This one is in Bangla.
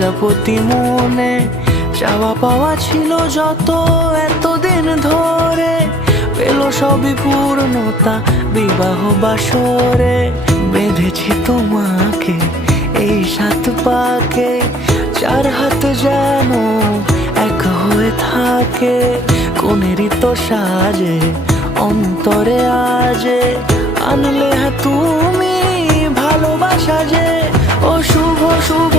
প্রজাপতি মনে চাওয়া পাওয়া ছিল যত এতদিন ধরে, পেল সবই পূর্ণতা বিবাহ বাসরে। বেঁধেছি তোমাকে এই 7 পাকে, 4 হাত যেন এক হয়ে থাকে। কোনেরই তো সাজে অন্তরে আজে আনলে তুমি ভালোবাসা যে। ও শুভ শুভ